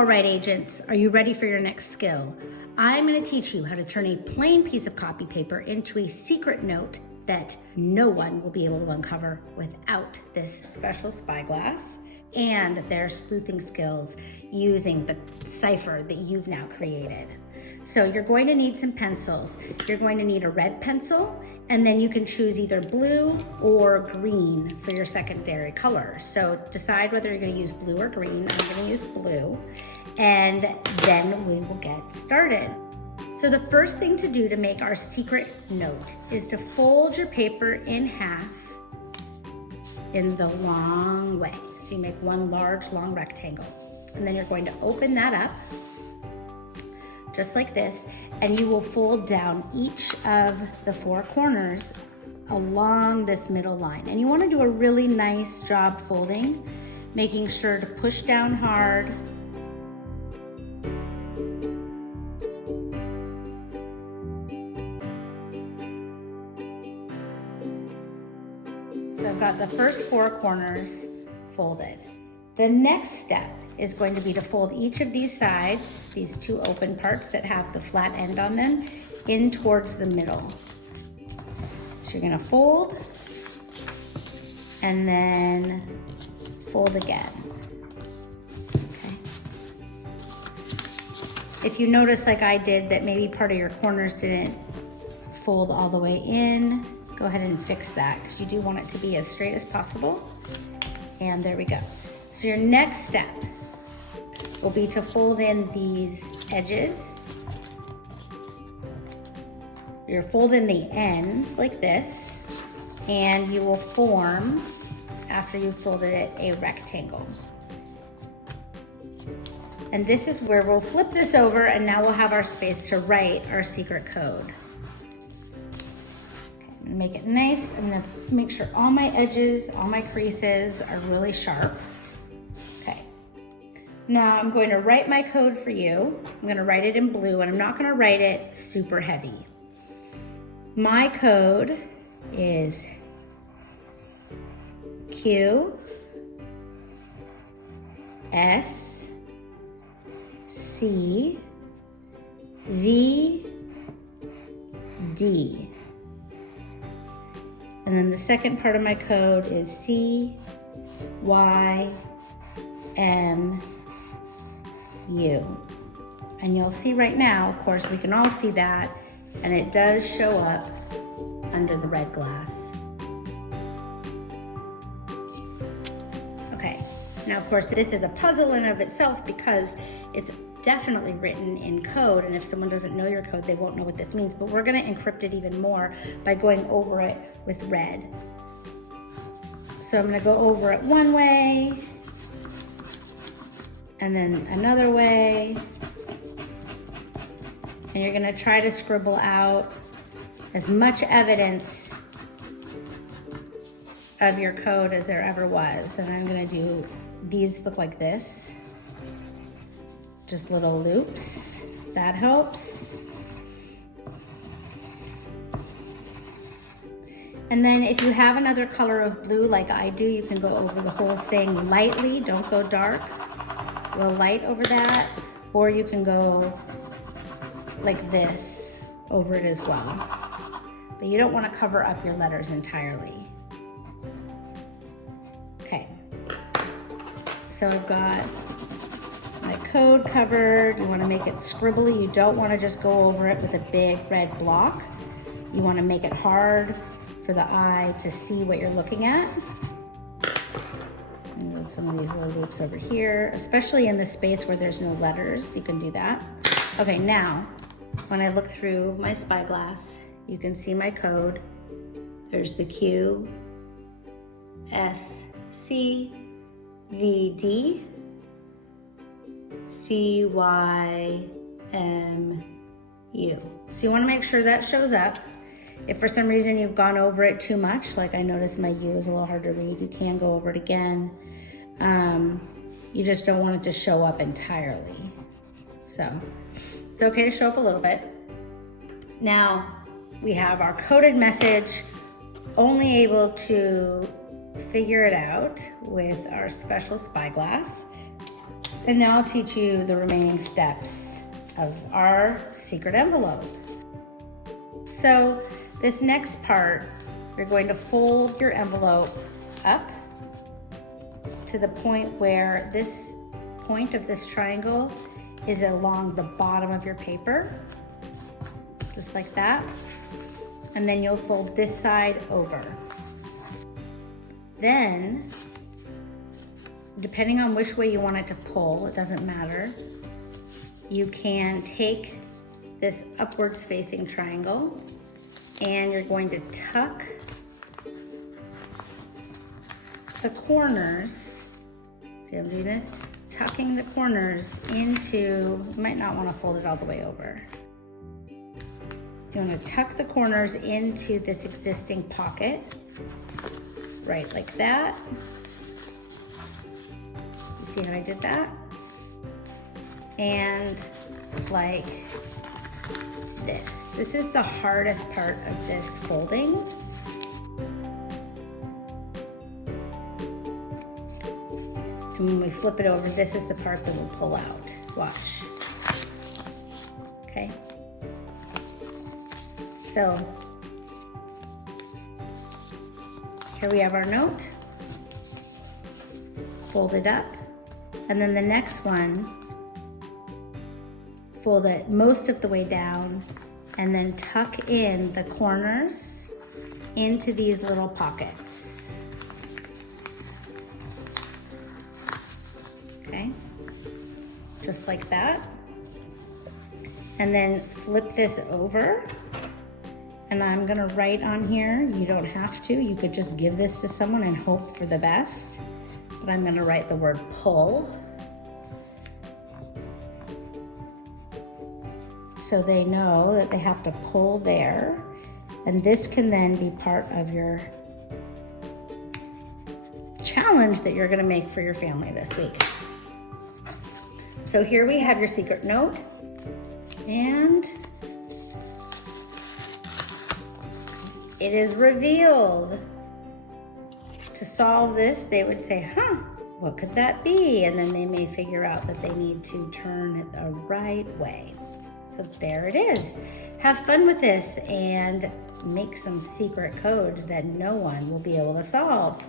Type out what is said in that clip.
All right, agents, are you ready for your next skill? I'm going to teach you how to turn a plain piece of copy paper into a secret note that no one will be able to uncover without this special spyglass and their sleuthing skills using the cipher that you've now created. So you're going to need some pencils. You're going to need a red pencil, and then you can choose either blue or green for your secondary color. So decide whether you're going to use blue or green. I'm going to use blue, and then we will get started. So the first thing to do to make our secret note is to fold your paper in half in the long way. So you make one large, long rectangle. And then you're going to open that up, just like this, and you will fold down each of the four corners along this middle line. And you want to do a really nice job folding, making sure to push down hard. So I've got the first four corners folded. The next step is going to be to fold each of these sides, these two open parts that have the flat end on them, in towards the middle. So you're gonna fold and then fold again. Okay. If you notice, like I did, that maybe part of your corners didn't fold all the way in, go ahead and fix that, because you do want it to be as straight as possible. And there we go. So your next step will be to fold in these edges. You're folding the ends like this, and you will form, after you've folded it, a rectangle. And this is where we'll flip this over, and now we'll have our space to write our secret code. Okay, I'm gonna make it nice. I'm gonna make sure all my edges, all my creases are really sharp. Now I'm going to write my code for you. I'm going to write it in blue, and I'm not going to write it super heavy. My code is Q S C V D. And then the second part of my code is C Y M U. And you'll see right now, of course, we can all see that, and it does show up under the red glass. Okay, now of course this is a puzzle in of itself because it's definitely written in code, and if someone doesn't know your code, they won't know what this means, but we're gonna encrypt it even more by going over it with red. So I'm gonna go over it one way, and then another way, and you're gonna try to scribble out as much evidence of your code as there ever was. And I'm gonna do, these look like this, just little loops. That helps. And then if you have another color of blue like I do, you can go over the whole thing lightly, don't go dark. Real light over that, or you can go like this over it as well. But you don't want to cover up your letters entirely. Okay, so I've got my code covered. You want to make it scribbly. You don't want to just go over it with a big red block. You want to make it hard for the eye to see what you're looking at. And some of these little loops over here, especially in the space where there's no letters, you can do that. Okay, now, when I look through my spyglass, you can see my code. There's the Q, S, C, V, D, C, Y, M, U. So you wanna make sure that shows up. If for some reason you've gone over it too much, like I noticed my U is a little hard to read, you can go over it again. You just don't want it to show up entirely. So it's okay to show up a little bit. Now we have our coded message, only able to figure it out with our special spyglass. And now I'll teach you the remaining steps of our secret envelope. So this next part, you're going to fold your envelope up to the point where this point of this triangle is along the bottom of your paper, just like that. And then you'll fold this side over. Then, depending on which way you want it to pull, it doesn't matter, you can take this upwards facing triangle and you're going to tuck the corners. See how I'm doing this? Tucking the corners into, you might not want to fold it all the way over. You want to tuck the corners into this existing pocket, right like that. You see how I did that? And like this. This is the hardest part of this folding. And when we flip it over, this is the part that will pull out. Watch. Okay. So here we have our note, fold it up, and then the next one, fold it most of the way down, and then tuck in the corners into these little pockets. Okay, just like that. And then flip this over. And I'm gonna write on here, you don't have to, you could just give this to someone and hope for the best, but I'm gonna write the word pull. So they know that they have to pull there, and this can then be part of your challenge that you're gonna make for your family this week. So here we have your secret note, and it is revealed. To solve this, they would say, what could that be? And then they may figure out that they need to turn it the right way. So there it is. Have fun with this and make some secret codes that no one will be able to solve.